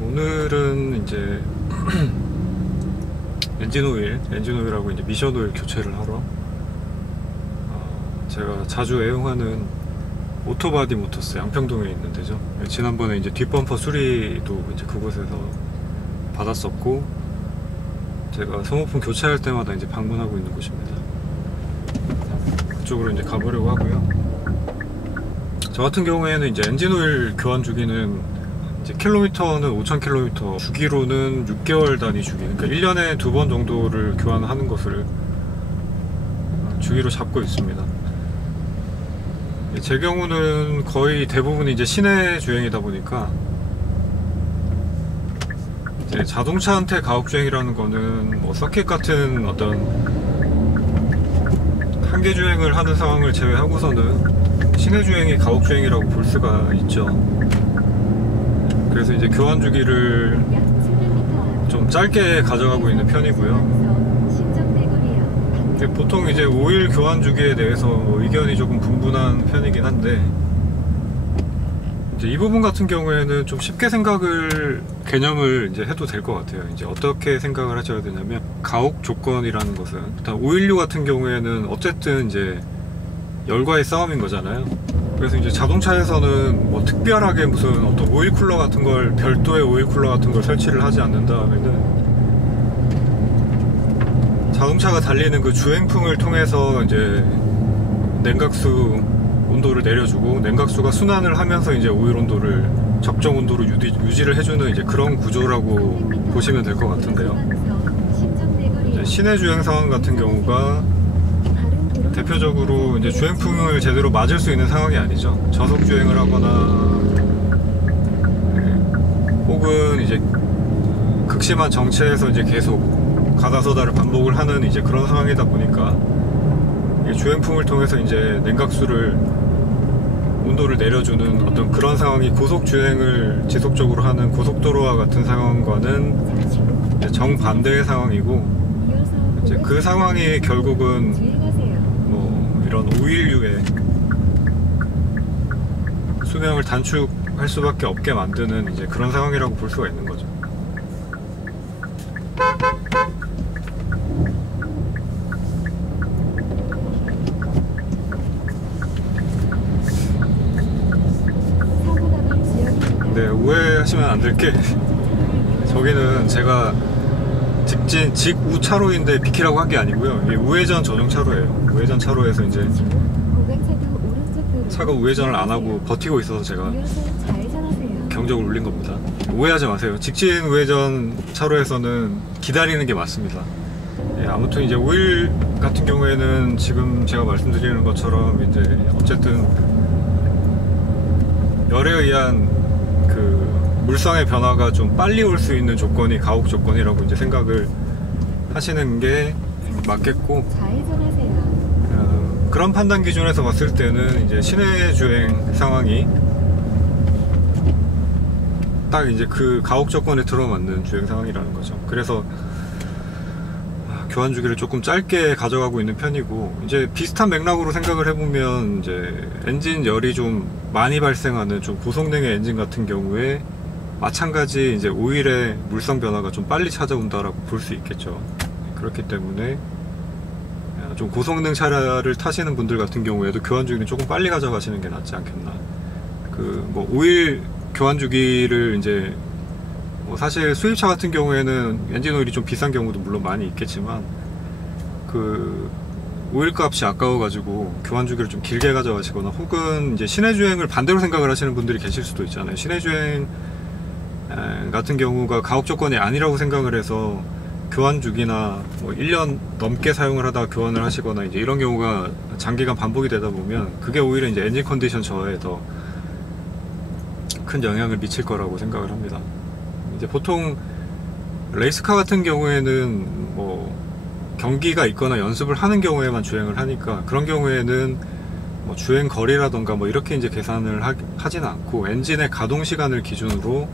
오늘은 이제 엔진오일하고 이제 미션오일 교체를 하러 제가 자주 애용하는 오토바디 모터스 양평동에 있는 데죠. 지난번에 이제 뒷범퍼 수리도 이제 그곳에서 받았었고, 제가 소모품 교체할 때마다 이제 방문하고 있는 곳입니다. 그쪽으로 이제 가보려고 하고요. 저 같은 경우에는 이제 엔진오일 교환 주기는 이제 킬로미터는 5,000km, 주기로는 6개월 단위 주기, 그러니까 1년에 2번 정도를 교환하는 것을 주기로 잡고 있습니다. 제 경우는 거의 대부분이 이제 시내 주행이다 보니까, 이제 자동차한테 가혹주행이라는 거는 뭐 서킷 같은 어떤 한계 주행을 하는 상황을 제외하고서는 시내 주행이 가혹주행이라고 볼 수가 있죠. 그래서 이제 교환 주기를 좀 짧게 가져가고 있는 편이고요. 보통 이제 오일 교환 주기에 대해서 의견이 조금 분분한 편이긴 한데, 이제 이 부분 같은 경우에는 좀 쉽게 개념을 이제 해도 될 것 같아요. 이제 어떻게 생각을 하셔야 되냐면, 가혹 조건이라는 것은 일단 오일류 같은 경우에는 어쨌든 이제 열과의 싸움인 거잖아요. 그래서 이제 자동차에서는 뭐 특별하게 무슨 어떤 오일 쿨러 같은 걸, 별도의 오일 쿨러 같은 걸 설치를 하지 않는다 하면은, 자동차가 달리는 그 주행풍을 통해서 이제 냉각수 온도를 내려주고, 냉각수가 순환을 하면서 이제 오일 온도를 적정 온도로 유지를 해주는 이제 그런 구조라고 보시면 될 것 같은데요. 이제 시내 주행 상황 같은 경우가 대표적으로 이제 주행풍을 제대로 맞을 수 있는 상황이 아니죠. 저속 주행을 하거나, 혹은 이제 극심한 정체에서 이제 계속 가다서다를 반복을 하는 이제 그런 상황이다 보니까, 주행풍을 통해서 이제 냉각수를 온도를 내려주는 어떤 그런 상황이 고속 주행을 지속적으로 하는 고속도로와 같은 상황과는 정반대의 상황이고, 이제 그 상황이 결국은 뭐 이런 오일류의 수명을 단축할 수밖에 없게 만드는 이제 그런 상황이라고 볼 수가 있는 거죠. 네, 오해하시면 안 될 게, 저기는 제가 직우차로인데 비키라고 한 게 아니고요. 이게 우회전 전용 차로예요. 우회전 차로에서 이제 차가 우회전을 안 하고 버티고 있어서 제가 경적을 울린 겁니다. 오해하지 마세요. 직진 우회전 차로에서는 기다리는 게 맞습니다. 아무튼 이제 오일 같은 경우에는 지금 제가 말씀드리는 것처럼 이제 어쨌든 열에 의한 그 물성의 변화가 좀 빨리 올 수 있는 조건이 가혹 조건이라고 이제 생각을 하시는 게 맞겠고, 그런 판단 기준에서 봤을 때는 이제 시내 주행 상황이 딱 이제 그 가혹 조건에 들어맞는 주행 상황이라는 거죠. 그래서 교환 주기를 조금 짧게 가져가고 있는 편이고, 이제 비슷한 맥락으로 생각을 해보면, 이제 엔진 열이 좀 많이 발생하는 좀 고성능의 엔진 같은 경우에 마찬가지 이제 오일의 물성 변화가 좀 빨리 찾아온다라고 볼 수 있겠죠. 그렇기 때문에 좀 고성능 차량을 타시는 분들 같은 경우에도 교환 주기는 조금 빨리 가져가시는 게 낫지 않겠나. 그 뭐 오일 교환 주기를 이제 뭐 사실 수입차 같은 경우에는 엔진 오일이 좀 비싼 경우도 물론 많이 있겠지만, 그 오일 값이 아까워 가지고 교환 주기를 좀 길게 가져가시거나, 혹은 이제 시내 주행을 반대로 생각을 하시는 분들이 계실 수도 있잖아요. 시내 주행 같은 경우가 가혹 조건이 아니라고 생각을 해서 교환 주기나 뭐 1년 넘게 사용을 하다가 교환을 하시거나, 이제 이런 경우가 장기간 반복이 되다 보면 그게 오히려 이제 엔진 컨디션 저하에 더 큰 영향을 미칠 거라고 생각을 합니다. 이제 보통 레이스카 같은 경우에는 뭐 경기가 있거나 연습을 하는 경우에만 주행을 하니까, 그런 경우에는 뭐 주행 거리라던가 뭐 이렇게 이제 계산을 하지는 않고 엔진의 가동 시간을 기준으로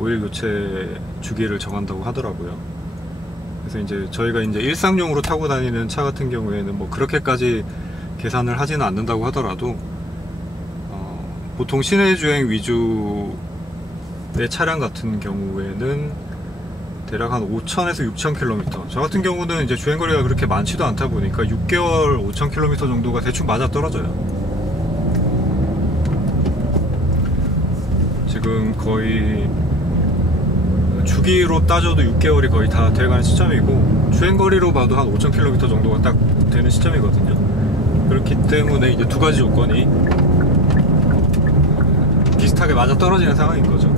오일 교체 주기를 정한다고 하더라고요. 그래서 이제 저희가 이제 일상용으로 타고 다니는 차 같은 경우에는 뭐 그렇게까지 계산을 하지는 않는다고 하더라도, 보통 시내 주행 위주로 내 차량 같은 경우에는 대략 한 5,000에서 6,000km. 저 같은 경우는 이제 주행거리가 그렇게 많지도 않다 보니까 6개월 5,000km 정도가 대충 맞아 떨어져요. 지금 거의 주기로 따져도 6개월이 거의 다 돼가는 시점이고, 주행거리로 봐도 한 5,000km 정도가 딱 되는 시점이거든요. 그렇기 때문에 이제 두 가지 조건이 비슷하게 맞아 떨어지는 상황인 거죠.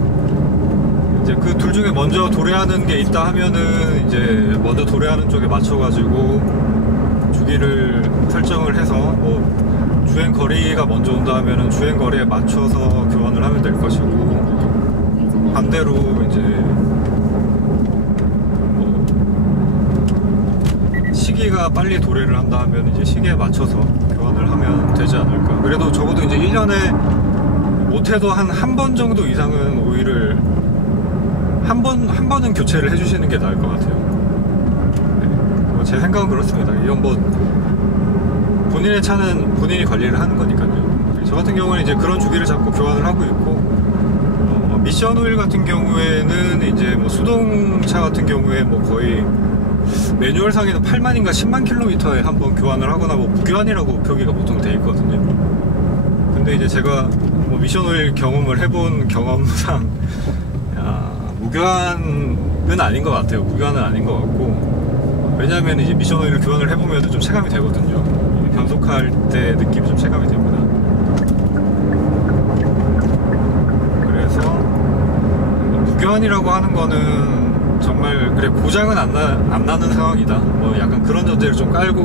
이제 그 둘 중에 먼저 도래하는 게 있다 하면은 이제 먼저 도래하는 쪽에 맞춰가지고 주기를 설정을 해서, 뭐 주행 거리가 먼저 온다 하면은 주행 거리에 맞춰서 교환을 하면 될 것이고, 반대로 이제 뭐 시기가 빨리 도래를 한다 하면 이제 시기에 맞춰서 교환을 하면 되지 않을까. 그래도 적어도 이제 1년에 못해도 한 번 정도 이상은 오일을 한 번은 교체를 해주시는 게 나을 것 같아요. 네. 제 생각은 그렇습니다. 이건 뭐 본인의 차는 본인이 관리를 하는 거니까요. 저 같은 경우는 이제 그런 주기를 잡고 교환을 하고 있고, 미션 오일 같은 경우에는 이제 뭐 수동차 같은 경우에 뭐 거의 매뉴얼 상에서 8만인가 10만 킬로미터에 한 번 교환을 하거나 뭐 무교환이라고 표기가 보통 돼 있거든요. 근데 이제 제가 뭐 미션 오일 경험을 해본 경험상 무교환은 아닌 것 같아요. 무교환은 아닌 것 같고, 왜냐하면 이제 미션 오일을 교환을 해보면 좀 체감이 되거든요. 변속할 때 느낌이 좀 체감이 됩니다. 그래서 무교환이라고 하는 거는 정말 그래 고장은 안 나는 상황이다, 뭐 약간 그런 전제를 좀 깔고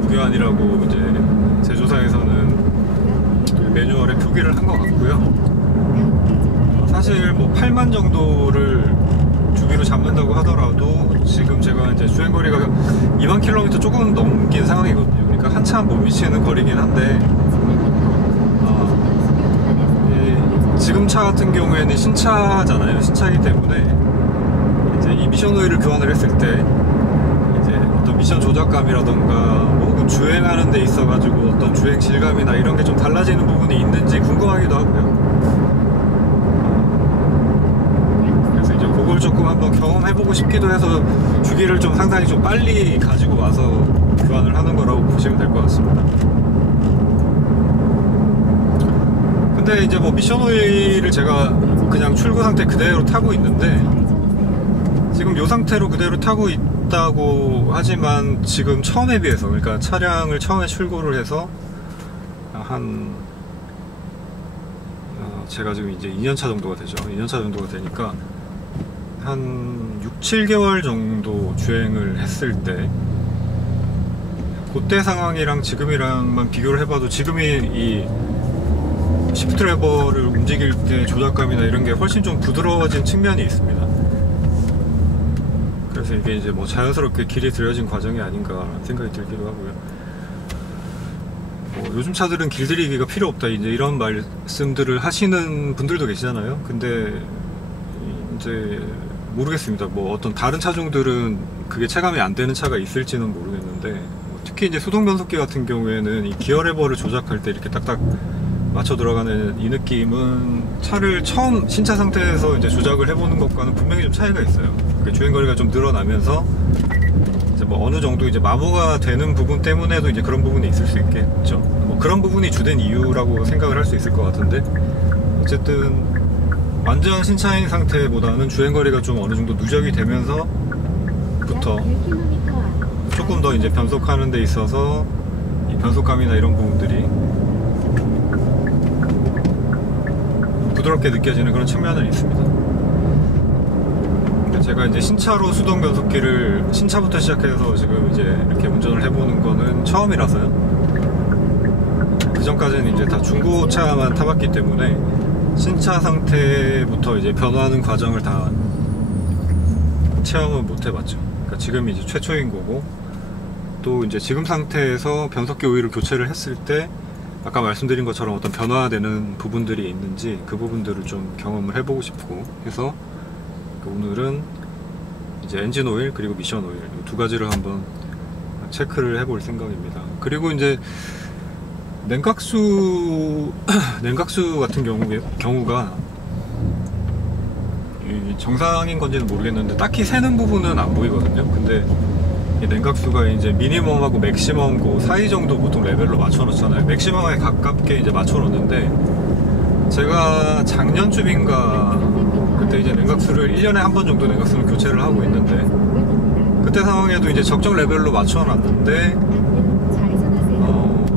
무교환이라고 이제 제조사에서는 매뉴얼에 표기를 한 것 같고요. 사실 뭐 8만 정도를 주기로 잡는다고 하더라도 지금 제가 이제 주행거리가 2만 킬로미터 조금 넘긴 상황이거든요. 그러니까 한참 못 미치는 거리긴 한데, 지금 차 같은 경우에는 신차잖아요. 신차이기 때문에 이제 이 미션 오일을 교환을 했을 때 이제 어떤 미션 조작감이라던가 뭐 혹은 주행하는 데 있어가지고 어떤 주행 질감이나 이런 게 좀 달라지는 부분이 있는지 궁금하기도 하고요. 그걸 조금 한번 경험해보고 싶기도 해서 주기를 좀 상당히 좀 빨리 가지고 와서 교환을 하는 거라고 보시면 될 것 같습니다. 근데 이제 뭐 미션 오일을 제가 그냥 출고 상태 그대로 타고 있는데, 지금 이 상태로 그대로 타고 있다고 하지만 지금 처음에 비해서, 그러니까 차량을 처음에 출고를 해서 제가 지금 이제 2년차 정도가 되죠. 2년차 정도가 되니까 한 6, 7개월 정도 주행을 했을 때 그때 상황이랑 지금이랑만 비교를 해봐도 지금이 이 시프트 레버를 움직일 때 조작감이나 이런 게 훨씬 좀 부드러워진 측면이 있습니다. 그래서 이게 이제 뭐 자연스럽게 길이 들여진 과정이 아닌가 생각이 들기도 하고요. 뭐 요즘 차들은 길들이기가 필요 없다 이제 이런 말씀들을 하시는 분들도 계시잖아요. 근데 이제 모르겠습니다. 뭐 어떤 다른 차종들은 그게 체감이 안 되는 차가 있을지는 모르겠는데, 뭐 특히 이제 수동 변속기 같은 경우에는 이 기어 레버를 조작할 때 이렇게 딱딱 맞춰 들어가는 이 느낌은 차를 처음 신차 상태에서 이제 조작을 해보는 것과는 분명히 좀 차이가 있어요. 주행거리가 좀 늘어나면서 이제 뭐 어느 정도 이제 마모가 되는 부분 때문에도 이제 그런 부분이 있을 수 있겠죠. 뭐 그런 부분이 주된 이유라고 생각을 할 수 있을 것 같은데, 어쨌든 완전 신차인 상태보다는 주행거리가 좀 어느 정도 누적이 되면서부터 조금 더 이제 변속하는 데 있어서 이 변속감이나 이런 부분들이 부드럽게 느껴지는 그런 측면은 있습니다. 제가 이제 신차로 수동 변속기를 신차부터 시작해서 지금 이제 이렇게 운전을 해보는 거는 처음이라서요. 그 전까지는 이제 다 중고차만 타봤기 때문에 신차 상태부터 이제 변화하는 과정을 다 체험을 못 해봤죠. 그러니까 지금이 이제 최초인 거고, 또 이제 지금 상태에서 변속기 오일을 교체를 했을 때 아까 말씀드린 것처럼 어떤 변화되는 부분들이 있는지 그 부분들을 좀 경험을 해보고 싶고 해서 오늘은 이제 엔진 오일 그리고 미션 오일 두 가지를 한번 체크를 해볼 생각입니다. 그리고 이제 냉각수 같은 경우가 정상인 건지는 모르겠는데 딱히 새는 부분은 안 보이거든요. 근데 이 냉각수가 이제 미니멈하고 맥시멈 그 사이 정도 보통 레벨로 맞춰 놓잖아요. 맥시멈에 가깝게 이제 맞춰 놓는데 제가 작년쯤인가 그때 이제 냉각수를 1년에 한 번 정도 냉각수를 교체를 하고 있는데 그때 상황에도 이제 적정 레벨로 맞춰 놨는데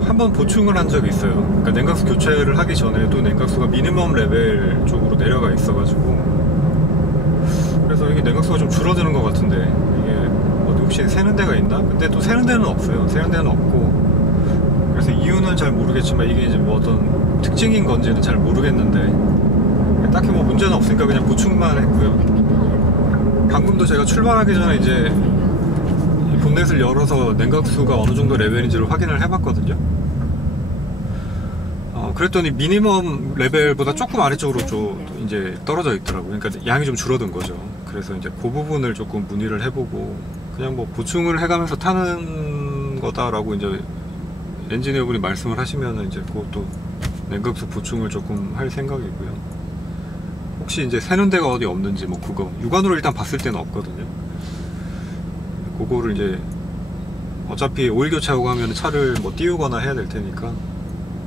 한 번 보충을 한 적이 있어요. 그러니까 냉각수 교체를 하기 전에도 냉각수가 미니멈 레벨 쪽으로 내려가 있어가지고 그래서 이게 냉각수가 좀 줄어드는 것 같은데 이게 어디 혹시 새는 데가 있나? 근데 또 새는 데는 없어요. 새는 데는 없고 그래서 이유는 잘 모르겠지만 이게 이제 뭐 어떤 특징인 건지는 잘 모르겠는데 딱히 뭐 문제는 없으니까 그냥 보충만 했고요. 방금도 제가 출발하기 전에 이제 본넷을 열어서 냉각수가 어느 정도 레벨인지를 확인을 해봤거든요. 그랬더니 미니멈 레벨보다 조금 아래쪽으로 좀 이제 떨어져 있더라고요. 그러니까 양이 좀 줄어든 거죠. 그래서 이제 그 부분을 조금 문의를 해보고 그냥 뭐 보충을 해가면서 타는 거다라고 이제 엔지니어분이 말씀을 하시면은 이제 그것도 냉각수 보충을 조금 할 생각이고요. 혹시 이제 새는 데가 어디 없는지 뭐 그거 육안으로 일단 봤을 때는 없거든요. 그거를 이제 어차피 오일 교체하고 하면 차를 뭐 띄우거나 해야 될 테니까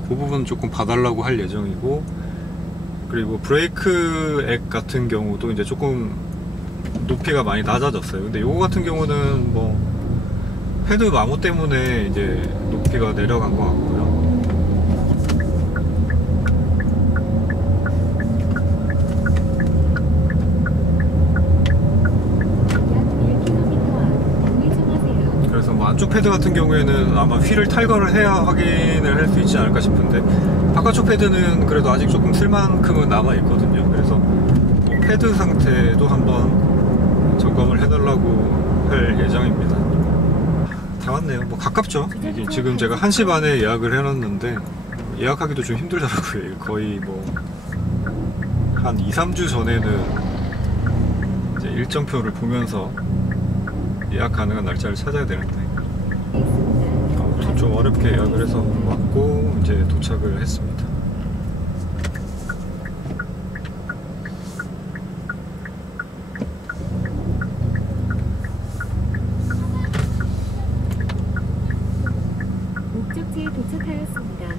그 부분 조금 봐달라고 할 예정이고 그리고 브레이크 액 같은 경우도 이제 조금 높이가 많이 낮아졌어요. 근데 요거 같은 경우는 뭐 패드 마모 때문에 이제 높이가 내려간 것 같고요. 그래서 뭐 안쪽 패드 같은 경우에는 아마 휠을 탈거를 해야 확인을 할 수 있지 않을까 싶은데 바깥쪽 패드는 그래도 아직 조금 쓸만큼은 남아 있거든요. 그래서 뭐 패드 상태도 한번 점검을 해달라고 할 예정입니다. 다 왔네요. 뭐 가깝죠. 이게 지금 제가 1시 반에 예약을 해놨는데 예약하기도 좀 힘들더라고요. 거의 뭐 한 2-3주 전에는 이제 일정표를 보면서 예약 가능한 날짜를 찾아야 되는데 아무튼 좀 어렵게 예약을 해서 왔고 이제 도착을 했습니다. 목적지에 도착하였습니다.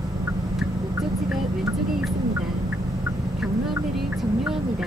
목적지가 왼쪽에 있습니다. 경로 안내를 종료합니다.